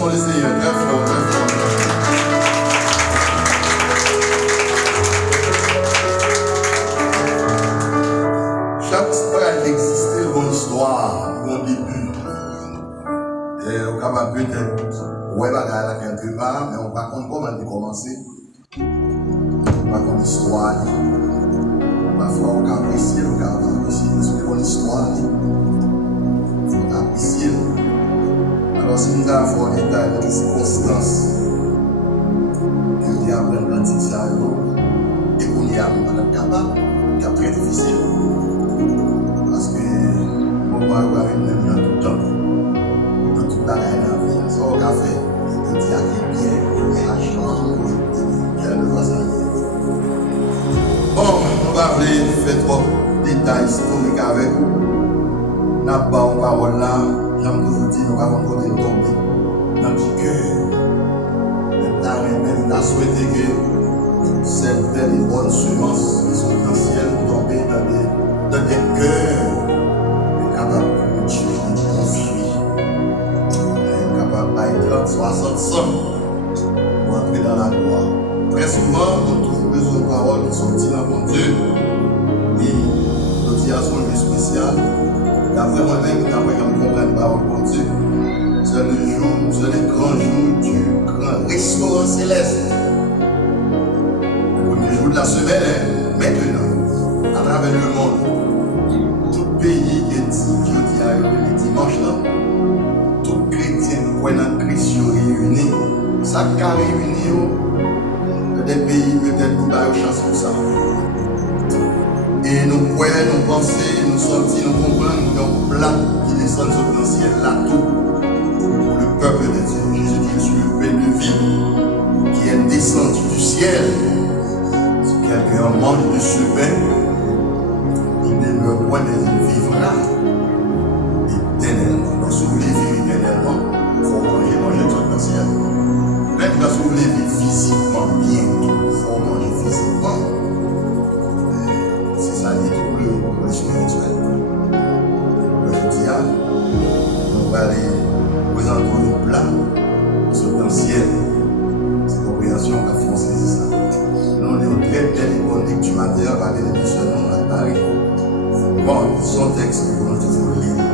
Acclamation le Seigneur, très fort, très fort. Chaque histoire existait dans l'histoire, dans le début. Et on est capable peut-être, ouais, bagarre là quelque part, mais on ne va pas comment il a commencé. On va pas l'histoire. Parfois, on peut apprécier, on peut apprécier, parce que l'histoire, on peut apprécier. Alors, si nous avons un détail dans les circonstances, que nous avons un petit salaud, et qu'on y a un capable, c'est très difficile. Parce que, on va avoir une même dans tout le temps. Dans toute la vie, ça, on va faire. On dit à qui bien, il y a la chance, il y a le voisin. Bon, on va faire trop de détails historiques avec vous. Nous n'avons pas une parole là. J'aime toujours dire, nous avons côté tomber dans le cœur. Même la souhaité que cette belle et bonne semence qui sont dans le ciel tomber dans des cœurs capables de tuer, de construire, capables de 30, 60, 100 pour entrer dans la gloire. Très souvent, on trouve besoin de paroles qui sont dites dans mon Dieu. Oui, le dia sont un peu spécial. D'après moi-même, d'après que je comprends la parole de Dieu, c'est le jour, c'est le grand jour du grand restaurant céleste. Le premier jour de la semaine, maintenant, à travers le monde, tout pays qui est le dimanche là, tout chrétien qui est dans Christ réuni, ça qui a réuni des pays peut-être qui ont chance pour ça. Et nous croyons, nous pensons, nous sortir, nous comprenons, nous avons un plat qui descend dans le ciel là tout pour le peuple de Dieu. Jésus-Christ, je suis le pain de vie qui est descendu du ciel. Si quelqu'un mange de ce pain, il ne meurt point, mais il vivra éternellement. Donc, si vous voulez vivre éternellement, il faut manger tout le ciel. Même si vous voulez vivre physiquement bien, il faut manger physiquement. C'est ça dit pour le spirituel. Le diable, on va aller présenter le plat sur le ciel. C'est compréhension qu'a foncé ça. Nous, on est au très belle et bonne lecture matérielle par les émissions à Paris. Bon, son texte, on va toujours lire.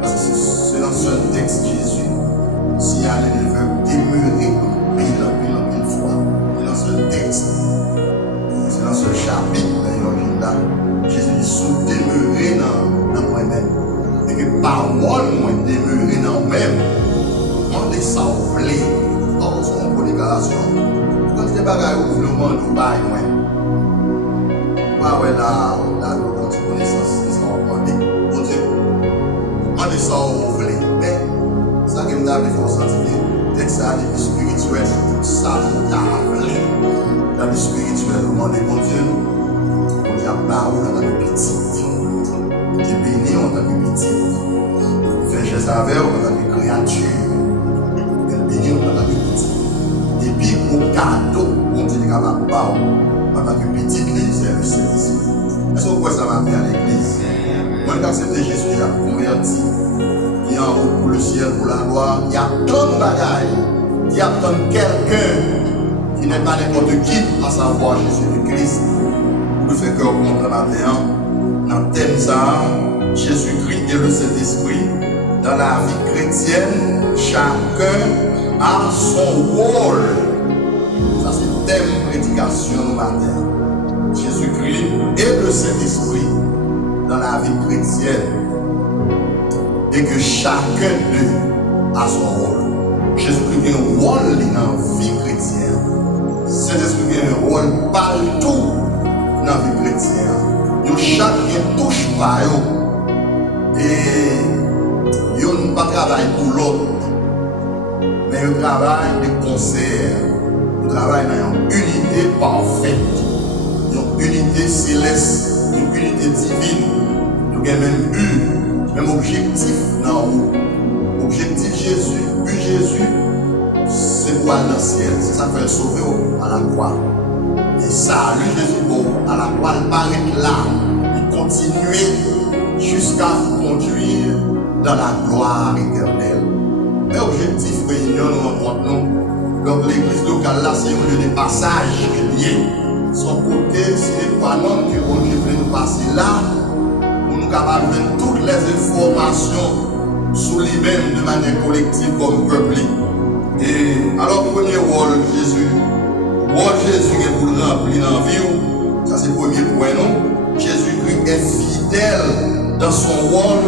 Parce que c'est dans ce texte Jésus, si elle ne veut demeurer mille fois, c'est dans ce texte. C'est dans ce chapitre d'ailleurs, Jésus dit sous demeurer dans moi-même. Et que parole moi demeurer dans moi-même. On les sauver. Or, c'est une déclaration. Quand tu es bagaille au mouvement, nous baillons. Pas ouais là, nous avons une connaissance, nous sommes demandés. Bon Dieu, on les sauver. Mais, ça qui me donne, il faut sentir que le texte a dit spirituel, ça nous a appelé. Dans le spirituel, nous demandons, bon Dieu, on dit à parole en tant que petit. Dieu béni en tant que petit. Il fait geste avec en tant que créature. Il béni en tant que petit. Et puis, au cadeau, on dit qu'il y a ma parole en tant que petit, c'est le Saint-Esprit. Est-ce que vous pouvez ça m'a fait à l'église? Moi, j'ai accepté Jésus, il a converti. Il est en haut pour le ciel, pour la gloire. Il y a tant de bagailles. Il y a tant de quelqu'un qui n'est pas n'importe qui, à savoir Jésus-Christ. Nous fait que au monde de matin, dans le thème ça, Jésus-Christ et le Saint-Esprit, dans la vie chrétienne, chacun a son rôle. Ça c'est le thème prédication du matin. Jésus-Christ et le Saint-Esprit dans la vie chrétienne. Et que chacun d'eux a son rôle. Jésus-Christ a un rôle dans la vie chrétienne. Saint-Esprit a un rôle partout dans la vie chrétienne. Chacun touche par eux. Et ils ne pas travailler pour l'autre. Mais ils travaillent de concert. Ils travaillent dans une unité parfaite. Une unité céleste. Une unité divine. Ils ont même objectif dans eux. Objectif Jésus, but Jésus, c'est pour aller dans le ciel. C'est ça qui fait sauver à la croix. Et ça, lui Jésus, à la croix, il paraît là. Il continue jusqu'à vous conduire dans la gloire éternelle. Mais objectif réunion, nous rencontrons. Donc l'église locale là, c'est un lieu de passage lié. Son côté, c'est pas non que bon Dieu veut nous passer là, pour nous capables de donner toutes les informations sur lui-même de manière collective comme peuple. Et alors, premier rôle Jésus est pour le remplir dans la vie. Ça, c'est le premier point, non? Jésus-Christ est fidèle dans son rôle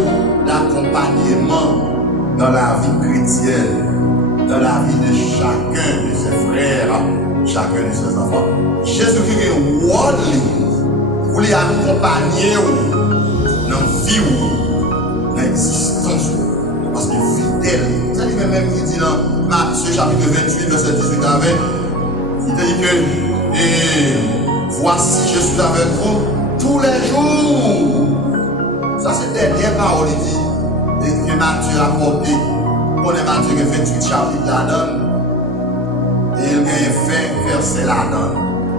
d'accompagnement dans la vie chrétienne, dans la vie de chacun de ses frères, chacun de ses enfants. Jésus-Christ est un rôle pour les accompagner dans la vie, dans l'existence, parce qu'il est fidèle. C'est lui-même qui dit dans Matthieu chapitre 28, verset 18 à 20, il dit que voici, je suis avec vous tous les jours. Ça, c'est la dernière parole que Matthieu a portée. On est Matthieu qui fait 28 chapitres là-dedans. Et il y a 20 versets là-dedans.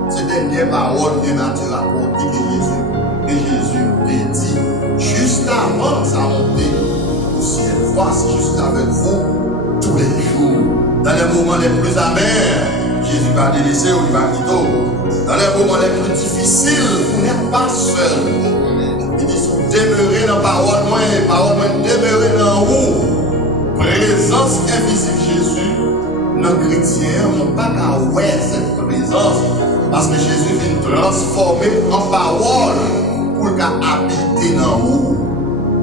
C'est la dernière parole que Matthieu a portée que Jésus a dit juste avant sa montée au ciel. Voici, je suis avec vous tous les jours. Dans les moments les plus amers, Jésus va délaisser ou il va quitter. Dans les moments les plus difficiles, vous n'êtes pas seul. Il dit, demeurez dans la parole, demeurez dans vous. Présence invisible Jésus, nos chrétiens n'ont pas qu'à voir cette présence. Parce que Jésus vient transformer en parole pour habiter dans vous.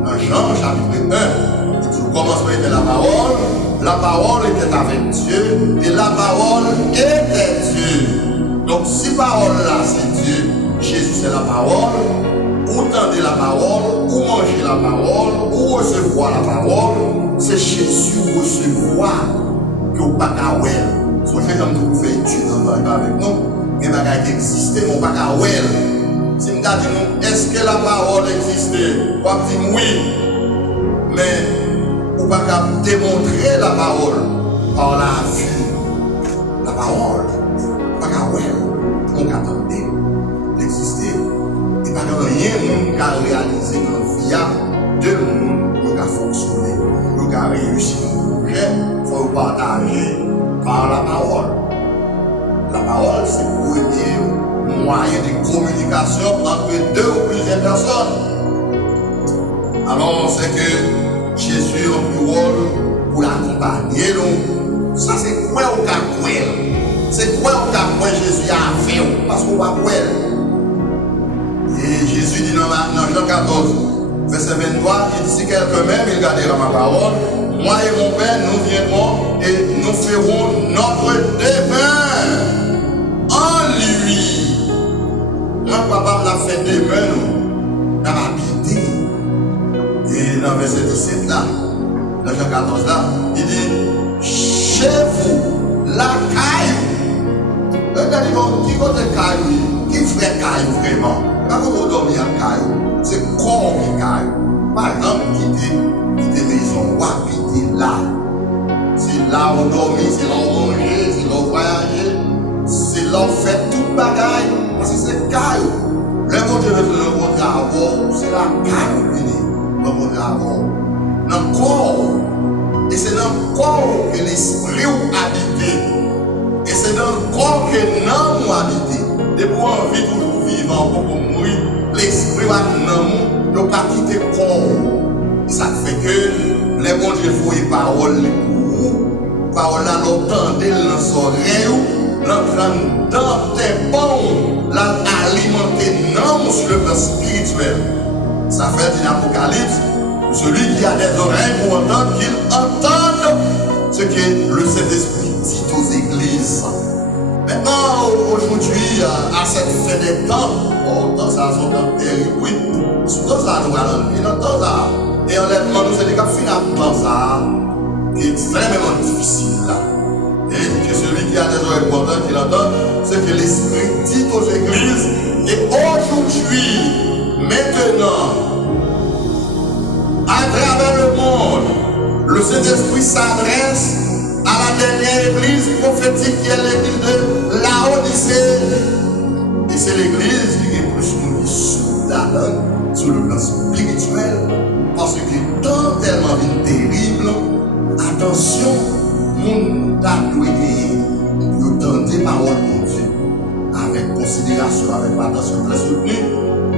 Dans Jean chapitre 1, il dit, au commencement était la parole était avec Dieu, et la parole était Dieu. Donc si parole là c'est Dieu, Jésus c'est la parole, ou tendez la parole, ou manger la parole, ou recevoir la parole, c'est Jésus recevoir que vous pas qu'à voir. Songez comme vous faites étude avec nous, il y a des choses qui existent, mais on pas qu'à voir. Si nous disons, est-ce que la parole existait? On va dire oui, mais on ne peut pas démontrer la parole par la vue. La parole, on ne peut pas voir, on peut attendre d'exister. Et pas rien qui a réalisé dans la vie de monde qui a fonctionné, qui a réussi nos projets, il faut partager par la parole. La parole, c'est le premier moyen de communication entre deux ou plusieurs personnes. Alors, c'est que Jésus a pris le rôle pour l'accompagner. Ça, c'est quoi au cas quoi? C'est quoi au cas quoi Jésus a fait? Parce qu'on va quoi? Et Jésus dit dans Jean 14, verset 23, il dit si quelqu'un même, il gardera ma parole, moi et mon Père, nous viendrons et nous ferons notre demeure en lui. Moi, papa l'a fait demeure, nous, dans l'habité. Et dans verset 17 là, dans Jean 14 là, il dit chez vous, la caille. Regardez-moi, qui côté caille? Qui fait caille vraiment? Quand vous dormez à caille, c'est corps qui caille. Par exemple, quitter maison, ou habiter là. C'est là où on dort, c'est là où on mange, c'est là où on voyage, c'est là où on fait tout bagaille. Parce que c'est caille. Le bon Dieu veut rencontrer avant, c'est la caille qui vient rencontrer avant. Dans le corps. Et c'est dans le corps que l'esprit habite. Et c'est dans le corps que l'âme habite. Et pour envie toujours vivant, pour mourir, l'esprit va dans le pas quitter le corps. Et ça fait que les bons Dieu font les paroles pour vous. Paroles là, l'entendez dans les oreilles, l'entendez dans tes bons, l'alimenter non sur le plan spirituel. Ça fait dans l'Apocalypse. Celui qui a des oreilles pour entendre, qu'il entende ce que le Saint-Esprit dit aux églises. Maintenant, aujourd'hui, à cette fin des temps, dans ça, son temps terrible, oui, dans ça, nous allons vivre dans ça. Et honnêtement, nous sommes des cas finalement ça, qui est extrêmement difficile là. Et il dit que celui qui a des oreilles pour entendre, qu'il entende, ce que l'Esprit dit aux églises. Et aujourd'hui, maintenant, à travers le monde, le Saint-Esprit s'adresse à la dernière église prophétique qui est l'église de Laodicée. Et c'est l'église qui est plus nous sous la donne, sur le plan spirituel, parce que tant tellement terrible, attention, mon t'a doit gagner, vous tentez parole de Dieu avec considération, avec attention très soutenue.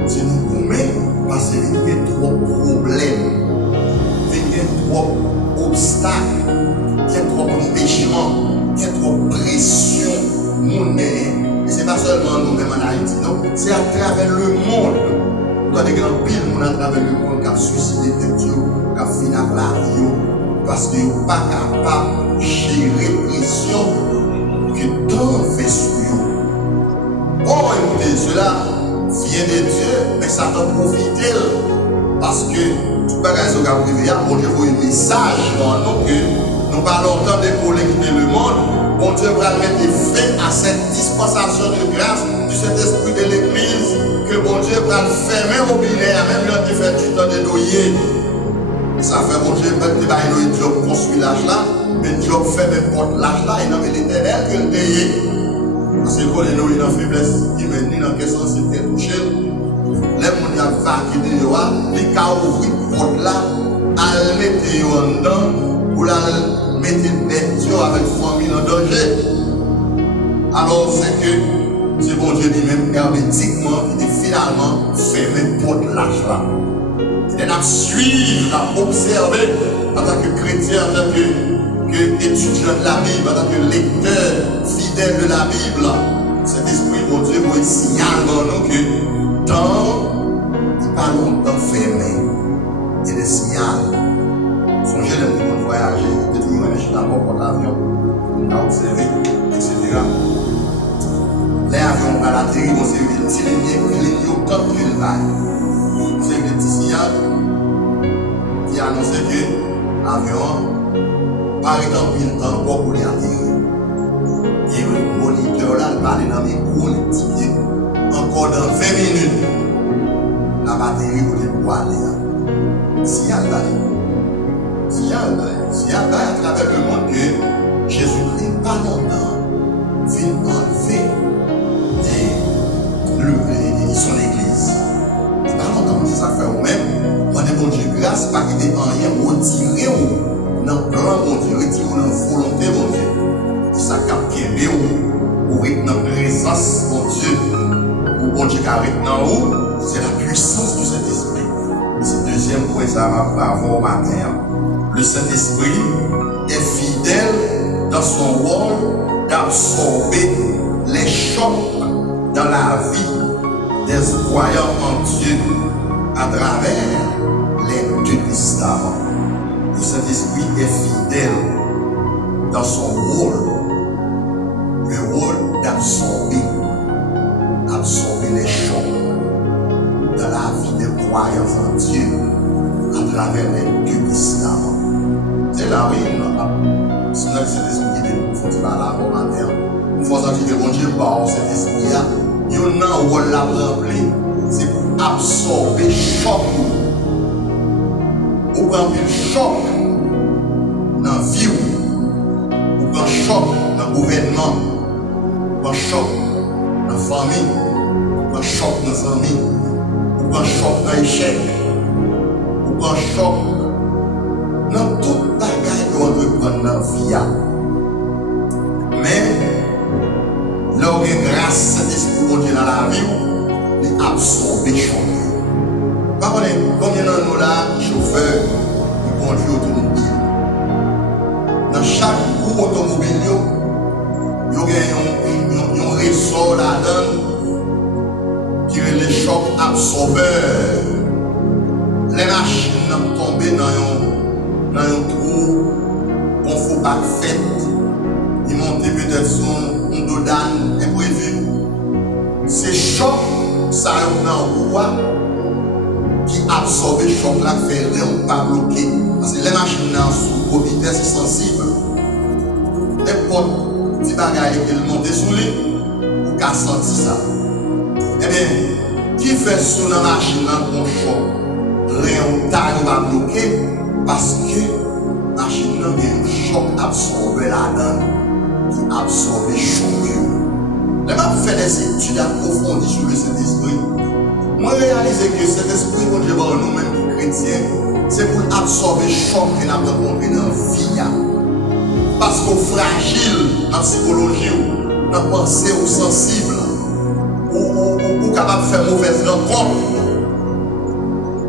Si nous pouvons, parce qu'il y a trop de problèmes, il y a trop d'obstacles, il y a trop d'empêchements, il y a trop de pression, monnaie. Et ce n'est pas seulement nous-mêmes en Haïti, non, c'est à travers le monde. Nous avons des grands piles à travers le monde qui ont suicidé des Dieu, qui ont fini avec la vie, parce qu'ils ne sont pas capables de gérer la pression que tant fait sur eux. Oh, écoutez, cela vient de Dieu, mais ça t'a profité. Parce que tout le bagage qui a privé, bon Dieu voit un message dans nous que nous parlons tant de quitter le monde. Bon Dieu va mettre fin à cette dispensation de grâce du Saint-Esprit de l'Église. Que bon Dieu va fermer au binaire, même quand il fait du temps de doyer. Ça fait bon Dieu, peut-être que Job construit l'âge là, mais Job fait même porte l'âge là, et non, mais l'Éternel que le paye. Parce que quand nous avons une faiblesse qui mène dans la question c'est de toucher, les gens qui ont vaqué de Yoa, les cas ouvrir porte là, à le mettre en dedans, pour la mettre bête avec famille en danger. Alors c'est que c'est bon Dieu lui-même hermétiquement qui finalement fermé porte l'âge là. Et on a suivi, on a observé en tant que chrétien, en tant que étudiant de la Bible, en tant que lecteur fidèle de la Bible, cet esprit, mon Dieu, vous signale dans nous que tant il pas longtemps fermé, il y a des signaux. Songez les gens qui voyager, il y a toujours un échec d'abord pour l'avion, on a observé, etc. Les avions à l'atterrir, on s'est vu des petits lignes clignotent quand il va. C'est des petits signaux qui annonçaient que l'avion paraît en pile temps pour lui atterrir. Et le moniteur là, il parlait dans mes gros petits encore dans 20 minutes, la batterie vous pour aller. Signal à travers le monde que Jésus-Christ, pas longtemps, vient enlever son église. Pas longtemps, ça fait vous-même. On est bon Dieu grâce, pas qu'il ait rien, retirer dans le plan, bon Dieu, retirer dans la volonté, bon Dieu. Et ça capte bien, pour être dans la présence, bon Dieu, pour bon Dieu qui arrête dans vous, c'est la puissance du Saint-Esprit. C'est le deuxième point, ça va avoir au matin. Le Saint-Esprit est fidèle dans son rôle d'absorber les chocs dans la vie des croyants en Dieu à travers les deux testaments. Le Saint-Esprit est fidèle dans son rôle, le rôle d'absorber les chocs dans la vie des croyants en Dieu à travers les deux testaments. C'est là où c'est là que cet esprit qui faut qu'il va là au matin. Une fois que bon Dieu par cet esprit-là, il y a un rôle à remplir, c'est pour absorber le choc. Ou prendre le choc dans la vie, ou prendre le choc dans le gouvernement, ou prendre le choc dans la famille, ou prendre le choc dans les amis, ou prendre le choc dans l'échec, ou prendre le choc dans toute bagaille qu'on veut prendre dans la vie. Mais, là où il y a grâce, cet esprit de Dieu dans la vie, il absorbe le choc. Par contre, combien de nous là, chauffeurs, qui conduisent automobile? Dans chaque roue automobile, il y a un ressort là-dedans qui est le choc absorbeur. Les machines tombent dans un trou qu'on ne faut pas faire. Ils montent peut-être sur un dodane imprévu. Ces chocs, ça a un roi qui absorbe le choc là, fait rien pas bloquer. Parce que les machines sous vitesse sont sensibles. N'importe petit bagage qui monte sous lui, ou qu'à sentir ça. Eh bien, qui fait sous la machine pour choc? Rien pas bloquer parce que la machine a un choc absorbé là-dedans qui absorbe le choc. Les gens font des études approfondies sur le Saint-Esprit. Moi, réaliser que cet esprit que Dieu va nous-mêmes chrétiens, c'est pour absorber le choc que nous avons rencontré dans la vie. Parce qu'on est fragile dans la psychologie, dans la pensée, ou sensible, ou capable de faire mauvaise rencontre,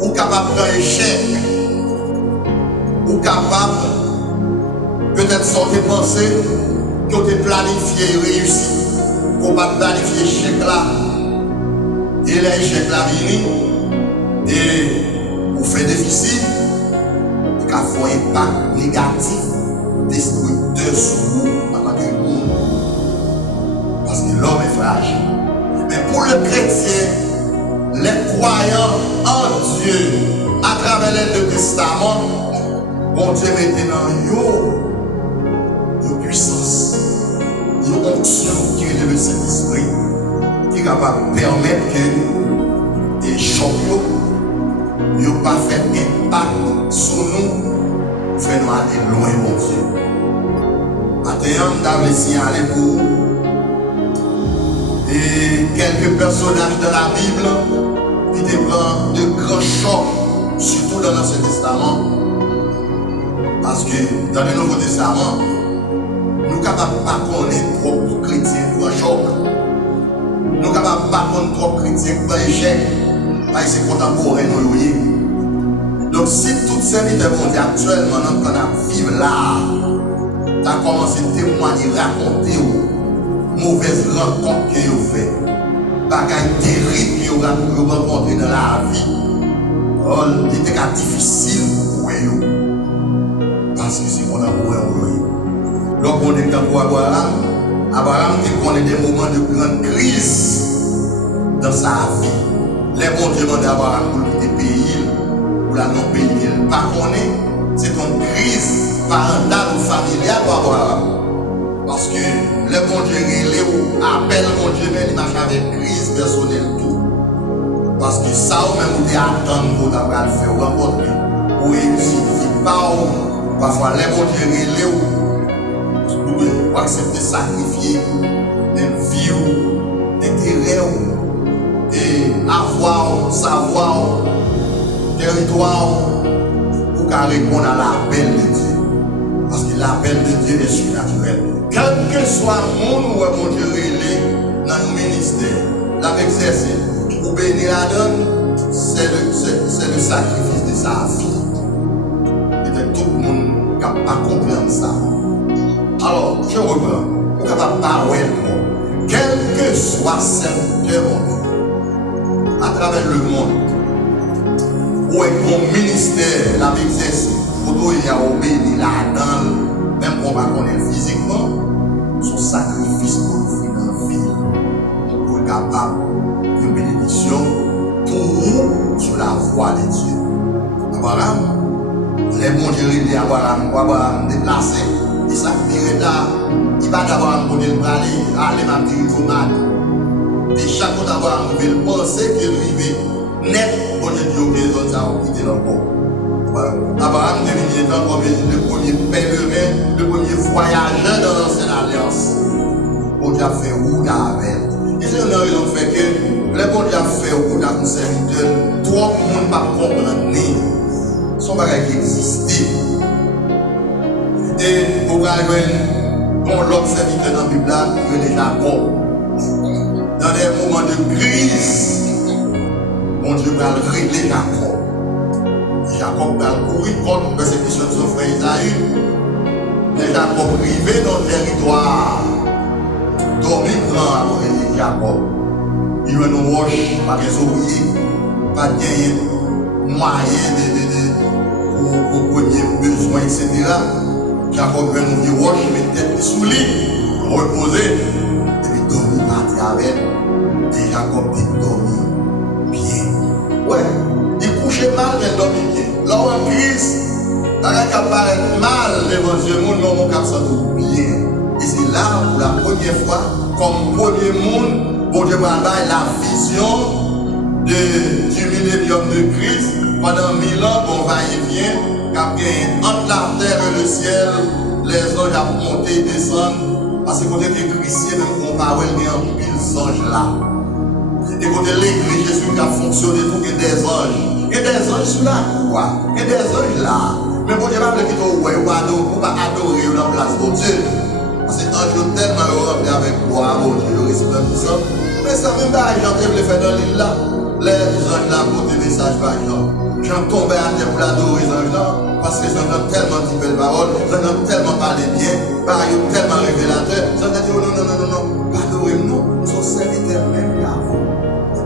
ou capable de faire échec, ou capable peut-être sans tes pensées, que tu planifié et réussi, qu'on va planifier l'échec là, et l'échec là vient, et on fait déficit, et qu'on fait un impact négatif, destructeur sur nous en tant que monde. Parce que l'homme est fragile. Mais pour le chrétien, les croyants en Dieu, à travers le Testament, bon Dieu mettait dans une puissance, une onction qui est le Saint-Esprit, qui est capable de permettre que des chocs n'ont pas fait impact sur nous, fait nous aller loin, mon Dieu. Maintenant, nous avons signaler pour et quelques personnages de la Bible qui prennent de grands chocs, surtout dans l'Ancien Testament. Parce que dans le Nouveau Testament, nous ne sommes pas connaître trop de chrétiens qui ont un choc. Nous ne sommes pas connaître trop de chrétiens qui ont un échec. Parce que c'est contemporain. Donc si toutes ces vies mondiales actuellement, nous sommes vivre là, tu as commencé à témoigner, raconter mauvaise rencontre que vous faites, bagaille terrible que vous rencontrez dans la vie. Oh, il était difficile pour vous. Parce que c'est mon amour. Donc on est dans Abraham. Abraham connaît des moments de grande crise dans sa vie. Les bons Dieu demandent à Abraham pour quitter le pays, pour la non-pays qu'il ne pas connaît. C'est une crise parentale ou familiale pour Abraham. Parce que le bon Dieu appelle le bon Dieu, mais il marche avec crise personnelle tout. Parce que ça, ou même, vous attendez pour le faire rencontrer, pour réussir, parfois, les bon Dieu pour accepter, sacrifier, même vivre, intérêt, et avoir, savoir, territoire, pour répondre à l'appel de Dieu. Parce que l'appel de Dieu est surnaturel. Quel que soit le monde où mon Dieu est dans nos ministères, l'exercice, ou bénir la donne, c'est le sacrifice de sa vie. Et tout le monde ne peut pas comprendre ça. Alors, je reprends, on ne peut pas parler de quel que soit secteur à travers le monde, où est mon ministère, l'exercice, il y a obéi la donne, même qu'on va connaître physiquement, son sacrifice pour nous faire dans la vie, pour être capable d'une bénédiction pour vous sur la voie de Dieu. Abraham, les bons dieux de Abraham déplacé, et ça fait là, il va d'Abraham pour aller ma petite tomate. Et chaque fois d'Abraham veut penser qu'il arrive net, bon Dieu dit que les autres ont quitté leur corps. Abraham devient le premier pèlerin, le premier voyageur dans l'ancienne alliance. Bon Dieu a fait route avec. Et c'est une raison qui fait que le bon Dieu a fait route avec un serviteur, trop de monde ne peut pas comprendre. Son bagage qui existait. Et pour aller voir l'autre serviteur dans la Bible, il est Jacob. Dans des moments de crise, mon Dieu va régler Jacob. Jacob va courir contre la persécution de son frère Isaïe. Mais Jacob arrivé dans le territoire. Dormi grand après Jacob. Il y a une roche, pas des ouvriers, pas de moyens pour gagner besoin, etc. Jacob va nous roche, met tête sous lit, reposer, et puis dormir partir avec. Et Jacob dit dormir bien. Ouais, il couchait mal, mais dormit bien. Lors en crise, la qui apparaît mal devant Dieu, mon cap s'entend bien. Et c'est là pour la première fois, comme premier monde, bon Dieu m'a donné la vision du millénium de Christ pendant 1000 ans, qu'on va et vient, car entre la terre et le ciel, les anges ont monté et descendent. Parce que côté que Christ, même qu'on parle, il y a un pile anges là. Et côté l'église, Jésus qui a fonctionné pour que des anges. Il y a des anges sur la croix. Il y a des anges là. Mais bon Dieu va me quitter au ou pas adorer dans la place de Dieu. Parce que l'ange est tellement rempli avec moi, bon Dieu, le respect de ça. Mais ça même pas j'entends le faire dans l'île là. Les anges là pour des messages par exemple. J'en tombé à terre pour adorer les anges là. Parce que j'en ai tellement dit belles paroles, j'en ai tellement parlé bien, par exemple tellement révélateur. J'en ai dit oh non, pas adorer non, nous sommes serviteurs même là.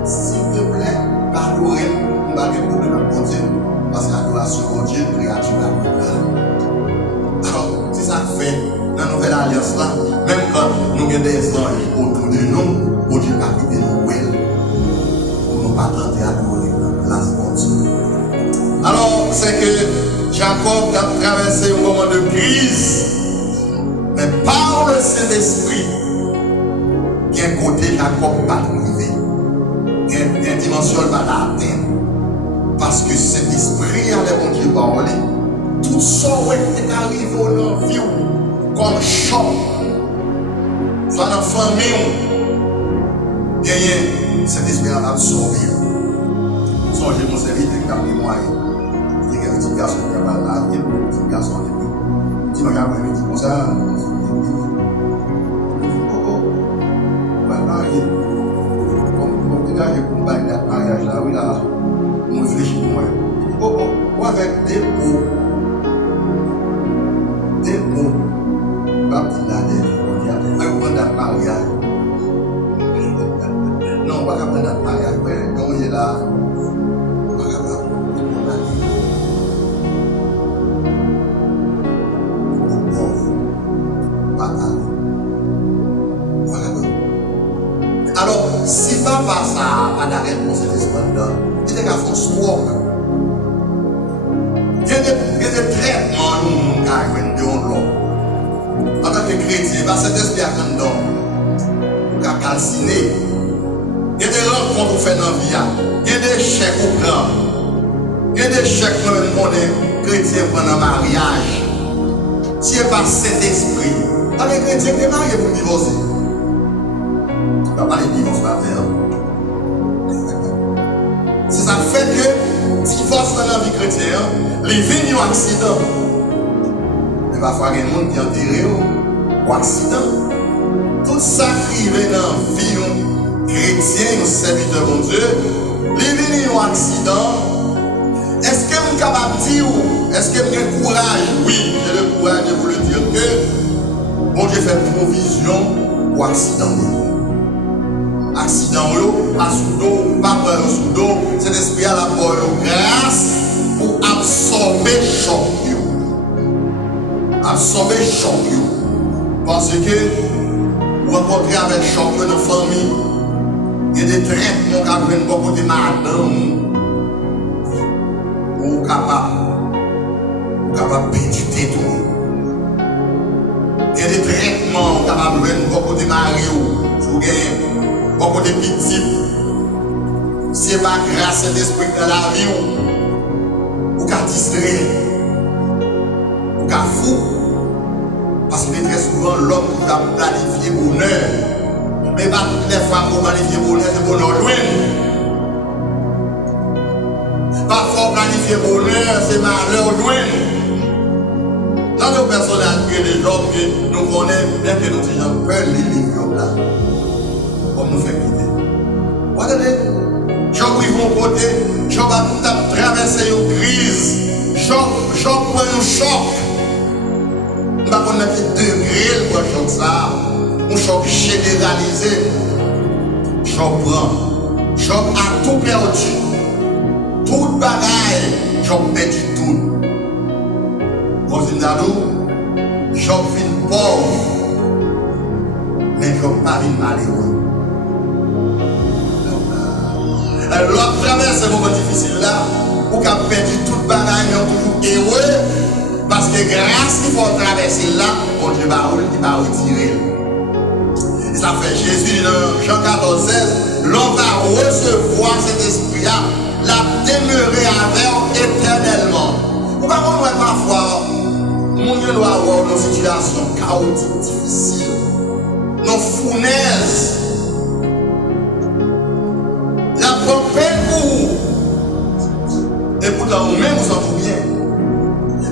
S'il te plaît, pas adorer, nous n'avons pas de problème avec Dieu. Parce que l'adoration pour Dieu, créature la mondiale. Alors, c'est ça que fait dans la nouvelle alliance là, même quand nous avons des anges autour de nous, pour Dieu pas quitter nous, pour nous pas tenter à adorer dans la place de Dieu. Alors, c'est que Jacob a traversé un moment de crise, mais par le Saint-Esprit, il y a un côté Jacob pas arrivé, il y a une dimension pas atteindre. Parce que cet esprit a les bon Dieu parler, tout ça est arrivé dans la vie comme choc, soit dans la famille, il y a cet esprit a absorbé. Songez mon serviteur qui a pris moi. Il y a un petit garçon qui a mal là, il y a un petit garçon qui a dit, dis-moi, il dit comme ça, voilà, comme il a accompagné le mariage là, oui là, on réfléchit pour moi. Il dit, avec des pots, pas petit là, on dit, avec prendre le mariage. Non, pas prendre le mariage, mais quand il est là, alors, si papa ça a la réponse à ce moment-là, il est à faire sport. Il y a des traitements nous qui ont l'eau. En tant que chrétien, il y a cet esprit à quand pour calciner. Il y a des rencontres qu'on fait dans la vie. Il y a des chèques qu'on prend. Il y a des chèques qu'on est chrétien pendant le mariage. Si il n'y a pas cet esprit, avec les chrétiens qui sont mariés pour divorcer. On va parler de divorce par terre. C'est ça qui fait que divorce dans la vie chrétienne, les vignes ont accident. Mais parfois, il y a des gens qui ont enterré ou accident. Tout ça qui arrive dans la vie chrétienne, un serviteur de Dieu, les vignes ont accident. Est-ce que je suis capable de dire, est-ce que j'ai le courage? Oui, j'ai le courage de vous le dire que bon Dieu fait provision pour accident. Accident, pas sous dos, pas prendre sous dos, cet esprit à la bonne grâce pour absorber le choc. Absorber le choc. Parce que vous rencontrez avec le choc dans la famille, il y a des traitements qui viennent beaucoup de madame. Ou capable de péditer tout. Il y a des traitements capables de venir beaucoup de mari, beaucoup de petits. Si ce n'est pas grâce à cet esprit dans la vie, ou qu'à distraire, ou qu'à fou. Parce que très souvent, l'homme qui va planifier bonheur. Mais pas toutes les femmes qui planifier bonheur, c'est bonheur loin. Parfois, planifier bonheur, c'est malheur loin. Dans nos personnages, il y a des gens que nous connaissons, bien que nous ayons peur de les livres là. Comme nous faisons quitter. Vous entendez? Job ils vont côté, Job a traversé une crise. Job prend un choc. Nous ne savons pas degré pour un choc ça. Un choc généralisé. Job prend. Job a tout perdu. Tout bagaille, Job perdu tout. Job fin pauvre. Mais Job pas fin malheureux. L'autre traverse ce moment difficile là, ou qui a perdu toute bagaille, mais toujours heureux, parce que grâce qu'il faut traverser là, bon Dieu va retirer. Et ça fait Jésus dans Jean 14, 16, l'on va recevoir cet esprit-là, la demeurer avec éternellement. Vous pouvez voir parfois, mon Dieu doit avoir une situation chaotique, difficile, nos fournaises.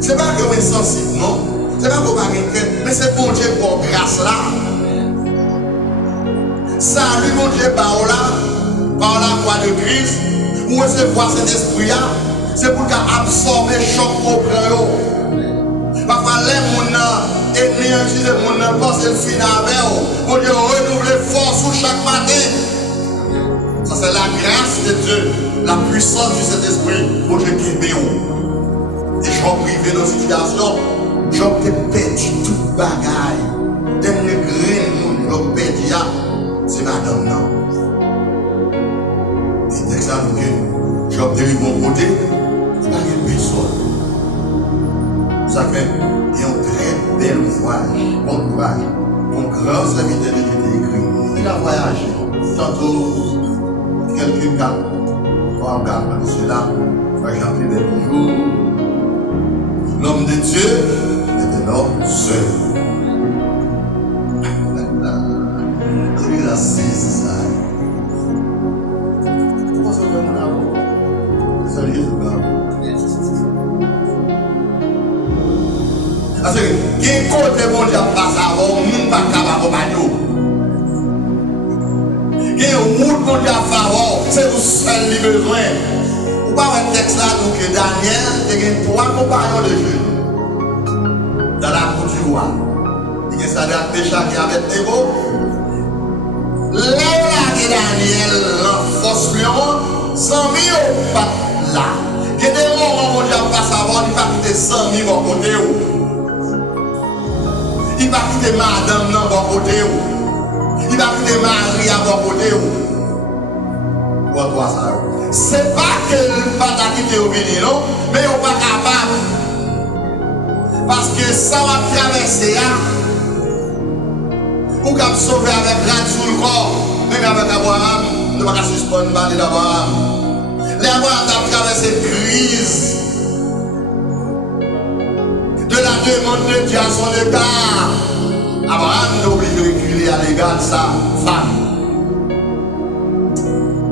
C'est pas que vous êtes sensible, non? C'est pas que vous n'avez pas mais c'est bon Dieu pour grâce là. Salut mon Dieu par la croix de Christ, ou recevoir cet esprit-là, c'est pour absorber choc au cœur. Parfois, les gens énergie de mon pense le fin avec eux, pour renouveler force chaque matin. Ça, c'est la grâce de Dieu, la puissance du Saint-Esprit pour Dieu qui est et Job privé dans une situation, Job te perdu tout bagaille. Dernier grain, Job perdu, c'est madame non. Et texte là, Job te vu bon côté, il n'y a pas de personne. Ça fait un très bel ouvrage, bon courage, bon grand serviteur qui était écrit. Il a voyagé, tantôt quelques cas, pour regarder cela, frère Jean-Pierre Belliot. L'homme de Dieu est un homme seul. Il a saisi ça. Pourquoi ça va mon amour? Ça lui est parce que, quel côté bon Dieu passe avant, nous ne pas capable de quel route bon Dieu a faveur, c'est vous seul qui besoin. Vous pas un texte là, donc Daniel, il y a 3 compagnons de Dieu dans la cour du roi. Il y a Sadrach, Méchach et Abednego. Là, Daniel, en force lion, 100 000 pas là. Il y a des moments où Dieu passe avant, il ne va pas quitter 100 000 au côté. Il va quitter madame dans bon côté. Il va quitter Marie à bon côté. Pour toi, ça. C'est pas qu'elle ne va pas quitter au béni, non, mais on n'est pas capable. Parce que ça va traverser, ou qu'à sauver avec la sous le corps, même avec Abraham, ne va pas suspendre le d'Abraham. Les Abraham a traversé crise de la demande de Dieu à son égard. Abraham est obligé de reculer à l'égard de sa femme.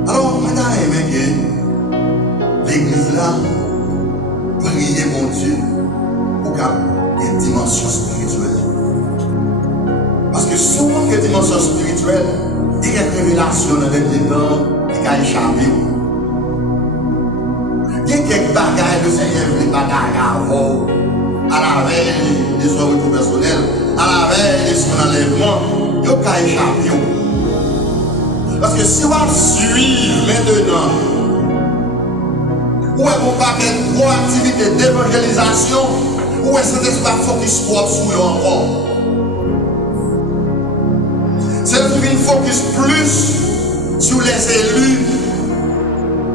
Alors, maintenant, l'église là, priez mon Dieu pour qu'il y ait une dimension spirituelle. Parce que souvent, il y a une dimension spirituelle, il y a une révélation dans les temps qui a échappé. Il y a quelques bagages, le Seigneur veut les bagages avant, à la veille de son retour personnel, à la veille de son enlèvement, il y a échappé. Parce que si on va suivre maintenant, où est mon paquet de proactivité d'évangélisation, où est cet espace focus trop sur eux encore? C'est une focus plus sur les élus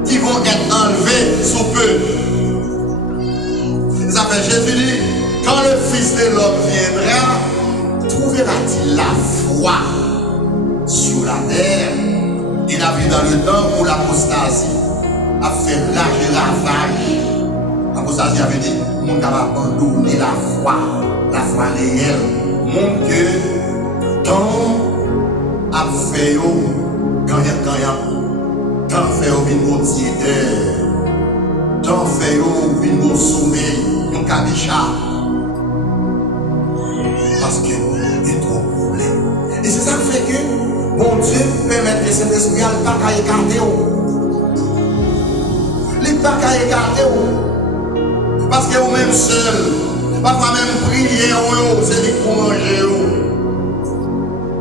qui vont être enlevés sous peu. Ça fait Jésus dit, quand le Fils de l'homme viendra, trouvera-t-il la foi sur la terre? Il a vu dans le temps où l'apostasie a fait rage et ravage. L'apostasie avait dit, mon gars va abandonner la foi réelle. Mon Dieu, tant a fait gagnant, tant fait au vin tiédeur, tant fait au vin sommeil, un cabicha. Parce qu'il y a trop de problèmes. Et c'est ça qui fait que bon Dieu permet que cet esprit ne pas écarter. Il ne pas écarter. Parce que vous-même seul, parfois même prier, c'est lui pour manger.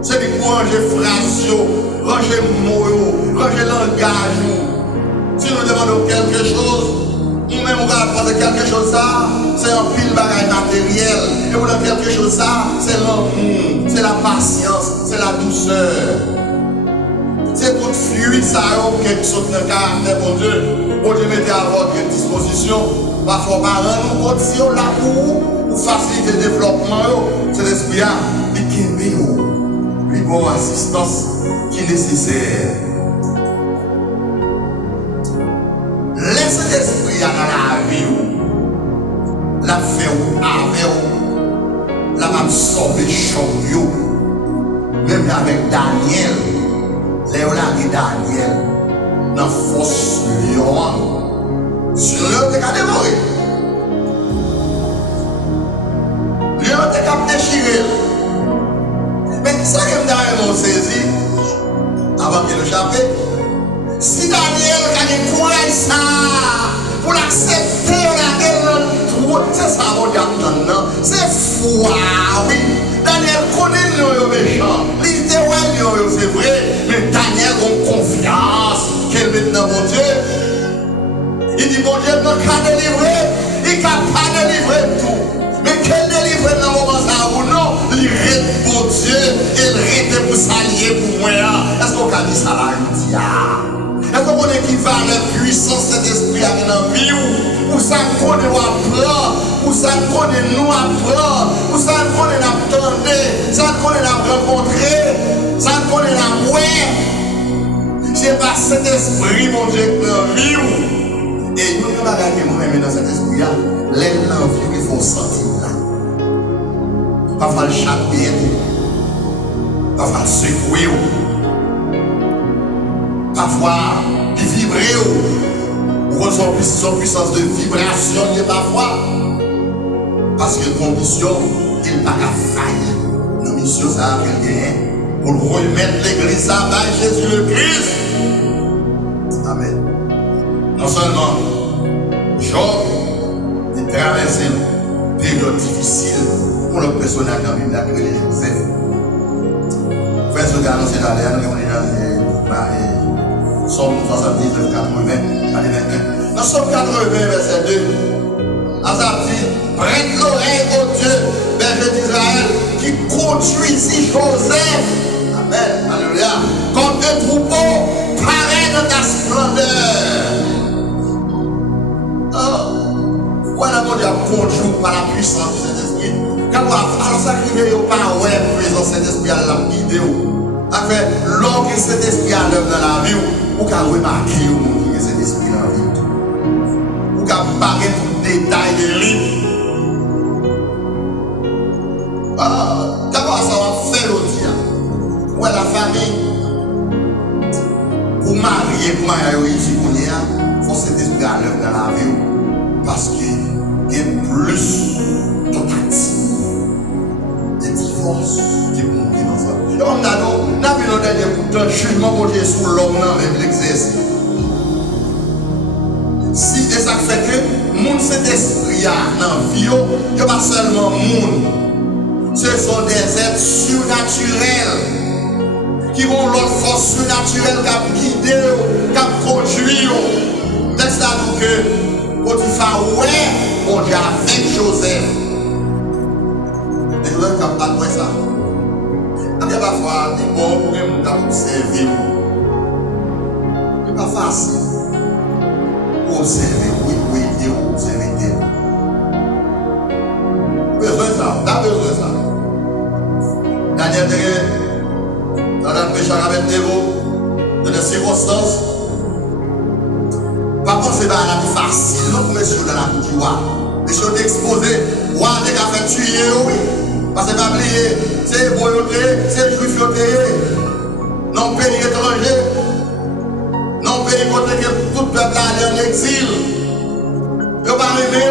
C'est lui pour ranger phrase, ranger mots, ranger langage. Si nous demandons quelque chose, nous-mêmes on va apprendre quelque chose ça, c'est un pile bagage matériel. Et pour quelque chose ça, c'est l'amour, c'est la patience, c'est la douceur. C'est toute fluide ça qui saute dans le caractère bon Dieu. Bon Dieu mettez à votre disposition. Parfois parents nous continuons là pour faciliter le développement. C'est l'esprit qui est lui bon assistance qui est nécessaire. Laissez l'esprit dans la vie, la fait avec, la absorber choc, même avec Daniel, Léola et Daniel, dans force lion, sur le cas dévoré. puissance cet esprit a dans la vie, pour ça qu'on apprend, pour ça qu'on nous apprend, pour ça qu'on attendre, ça qu'on a rencontré, ça qu'on a ouais. C'est pas cet esprit, mon Dieu, qui est dans la vie. Et nous ne pouvons pas gagner dans cet esprit-là. L'envie qu'il faut sentir là. Parfois le chatouiller, parfois le secouer, parfois il vibrer, ou son puissance de vibration, parfois. Parce que condition, il n'a pas qu'à faillir. Nos missions, ça a rien pour remettre l'église à bas Jésus le Christ. Amen. Non seulement, Job est traversé une période difficile pour le personnage dans la Bible, appelé Joseph. Frère, ce gars, c'est d'aller, on est dans Somme 79, 80, allez 21. Dans Somme 80, verset 2, Asaph dit, prête l'oreille au Dieu, berger d'Israël, qui conduisit Joseph. Amen. Alléluia. Comme un troupeau, paraît dans ta splendeur. Voilà, mon Dieu, conduit par la puissance de cet esprit. Quand on a sacrifié, on pas ouais, présence de cet esprit à la guider. Après, l'homme que cet esprit a l'œuvre dans la vie, ou qu'à remarquer au monde qui est cet esprit dans la vie. Ou qu'à parler tout détail de lui. D'abord, ça va faire l'autre. Ouais, la famille. Pour marier ici, il faut cet esprit à l'œuvre dans la vie. Parce qu'il y a plus tentative de divorce qui est monté dans ça. Et on a vu le dernier coup de jugement pour Dieu sur l'homme avec l'exercice. Si et ça fait que moun cet esprit dans la vie, il n'y a pas seulement moun. Ce sont des êtres surnaturels qui ont l'autre force surnaturelle qui a guidé, qui a conduit. C'est ça que Potiphar, ouais, on dit avec Joseph. Et Joseph n'a pas fait ça. Il y a parfois des bons pour nous observer. Ce n'est pas facile. Observer, oui, observer. Besoin de ça, tu as besoin de ça. Daniel, dans le péché avec Dévo, dans des circonstances, par contre, c'est pas la plus facile, non, pour monsieur dans la cour du roi. Monsieur d'exposer, roi des gars fait tuer, oui. Parce que pas oublier, c'est royauté, c'est juif, non pays étranger, non pays côté que tout le peuple allait en exil. Ils ne pas aimer,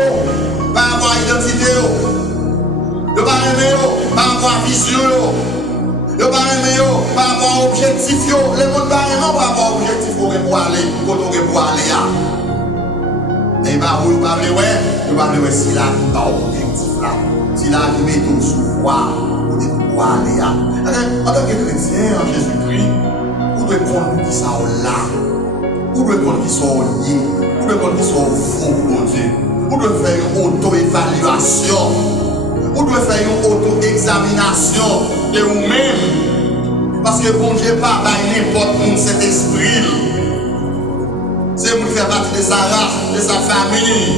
par rapport à l'identité, ils ne pas aimer, par rapport à la vision, ils ne pas aimer, par rapport à l'objectif, les gens ne pas aimer par rapport à l'objectif pour aller, pour aller. Et bah, vous ne parlez pas, si là, vous pas objectif là, si là, vous mettez tout sous foi, vous devez pouvoir aller là. En tant que chrétien, en Jésus-Christ, vous devez prendre qui ça là, vous devez prendre qui sont liés, vous devez prendre qui sont faux, mon Dieu. Vous devez faire une auto-évaluation, vous devez faire une auto-examination de vous-même. Parce que bon Dieu, pas n'importe où cet esprit. C'est vous qui fait partie de sa race, de sa famille.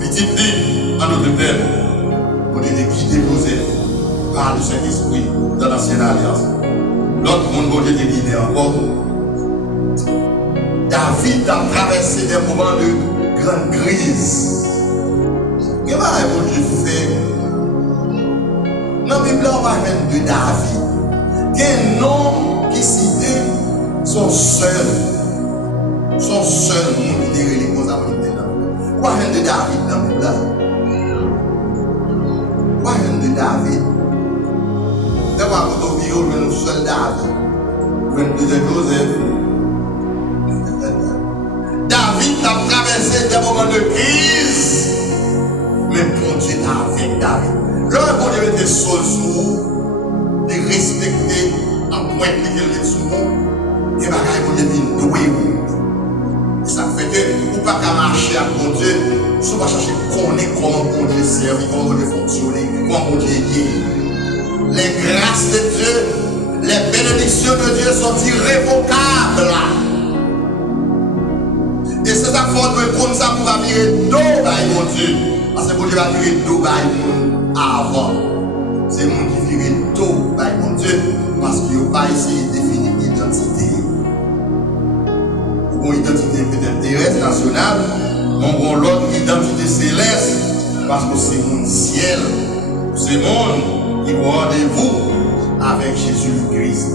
Petite vie, en notre terme. On est guidé Joseph par le Saint-Esprit dans l'ancienne alliance. L'autre monde, bon Dieu, est guidé encore. David a traversé des moments de grande crise. Qu'est-ce que bon Dieu fait? Dans la Bible, on va même de David. Il y a un nom qui cite son seul. Son seul monde qui est les causes à monter là. Quoi de David dans le Bible? Quoi de David? D'abord, quand on vit au nous seul David, quand de Joseph. David a traversé des moments de crise, mais bon Dieu est avec David. Le bon Dieu était seul sur vous, de respecter en point qu'il est sur vous, et bagaille bon Dieu vient douer vous. Ça fait que vous ne pouvez pas marcher avec mon Dieu, si vous ne cherchez pas connaître comment mon Dieu servi, comment mon Dieu fonctionne, comment mon Dieu est. Les grâces de Dieu, les bénédictions de Dieu sont irrévocables. Et ça faut comme ça pour pas virer dos by mon Dieu. Parce que bon Dieu va virer dos by mon avant. C'est mon qui vire dos by mon Dieu. Parce qu'il n'a pas essayé de définir l'identité. Ou une identité peut-être terrestre, nationale, on a l'autre identité céleste. Parce que c'est mon ciel. C'est mon qui a rendez-vous avec Jésus-Christ.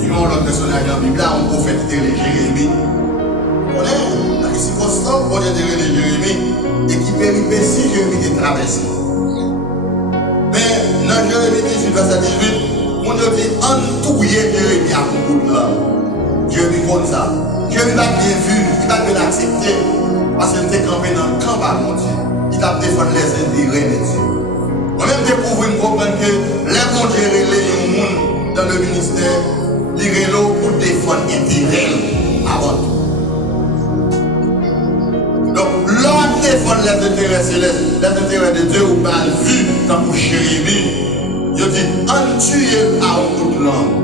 Et on l'autre personnage dans la Bible, on prophète Jérémie. On est dans les circonstances, on est de Jérémie, et qui péripétie Jérémie est traversé. Mais dans Jérémie 18, verset 18, on dit entouiller Jérémie à beaucoup de langue. Jérémie comme ça. Jérémie va bien vu, il va bien accepter, parce qu'il était campé dans le camp par mon Dieu. Il a défendu les intérêts de Dieu. Moi-même, découvrir, je comprends que les bons Dieu les gens dans le ministère, ils sont pour défendre l'intérêt avant tout. Donc, l'homme défend les intérêts célestes, les intérêts de Dieu, ou pas vu dans pour Jérémie. Il dit, en tuer à toute langue.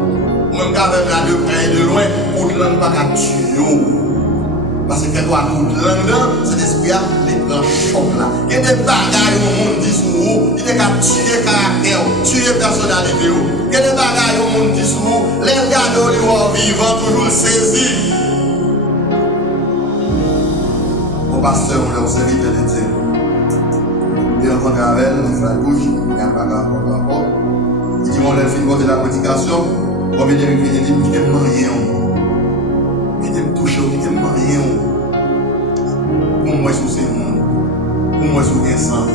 Même quand même là de près et de loin, toute langue pas qu'à tuer. Parce que quelque part, toute langue, cet esprit a les prend choc là. Il y a des bagailles où le monde dit sur vous, il est qu'à tuer caractère, tuer personnalité. Il y a des bagailles où le monde dit sur vous, les gars de vivant toujours saisi. Mon pasteur, on est au serviteur de Dieu. Il rencontre avec elle, il fait la bouche, il y a un bagage encore. Il dit, mon élève fin de la prédication, combien de minutes il dit, il t'aime rien. Il t'aime toucher, il t'aime rien. Pour moi, sous ces mondes, pour moi, sous un sang.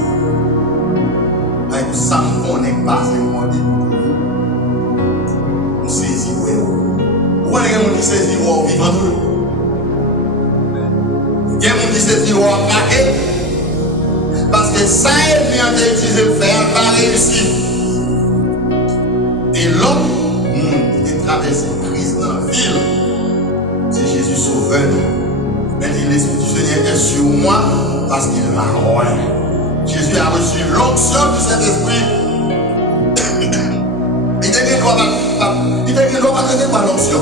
Avec ça, on n'est pas, c'est moi qui on saisit, ouais. Pourquoi les gens qui saisissent, ouais, vivant de il y a des gens qui se disent attaquer parce que ça est bien d'utiliser le fer, pas réussi. Et l'autre, qui est traversé une crise dans la ville, c'est Jésus sauveur. Mais l'Esprit du Seigneur est sur moi parce qu'il m'a roi. Jésus a reçu l'onction du Saint-Esprit. Il ne doit pas traiter par l'onction.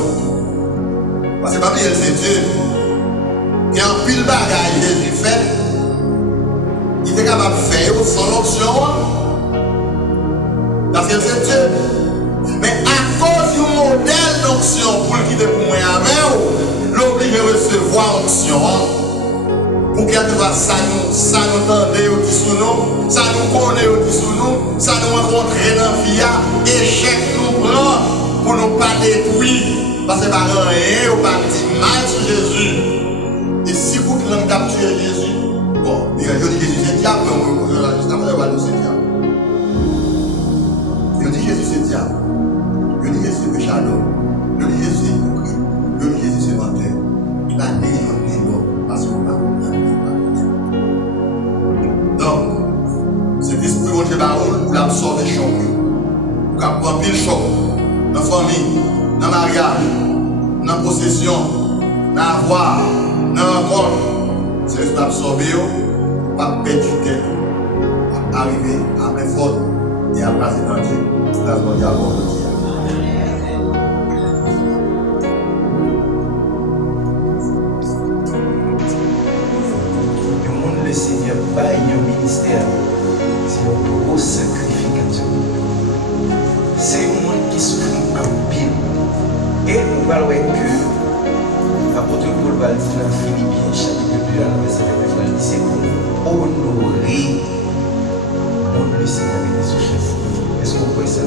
Parce que pas bien c'est Dieu. Il y a un pile bagaille Jésus fait. Il était capable de faire sans l'option. Parce que c'est Dieu. Mais à cause du modèle d'option pour le quitter pour moi à main, l'obligé de recevoir l'option. Pour qu'il y ait ça nous tendait au sous nous, ça nous connaît au sous nous, ça nous rencontre dans la vie, échec nous prend pour nous pas détruire. Parce que par rien, ou pas dire mal sur Jésus. Et si vous l'avez capturé Jésus, bon, je dis Jésus c'est diable, juste après, je vais dire c'est diable. Je dis Jésus c'est diable. Je dis Jésus c'est péchador. Je dis Jésus c'est hypocrite. Je dis Jésus c'est menteur. Il a né parce qu'on a donc, cet esprit mon Dieu baroule pour l'absorber choc. Pour qu'il prenne pile choc dans la famille, dans le mariage, dans la possession, dans la voix. Non, encore, c'est juste absorber, pas perdre du temps, arriver à mes fautes et à passer dans Dieu. C'est la bonne dialogue de Dieu. Le monde, le Seigneur, baille un ministère, c'est un gros sacrificateur. C'est un monde qui souffre en pile. Et on va voir que l'apôtre Paul va dire dans Philippiens chapitre 2, verset 9, c'est pour honorer le Seigneur et son chef. Est-ce que vous voyez ça?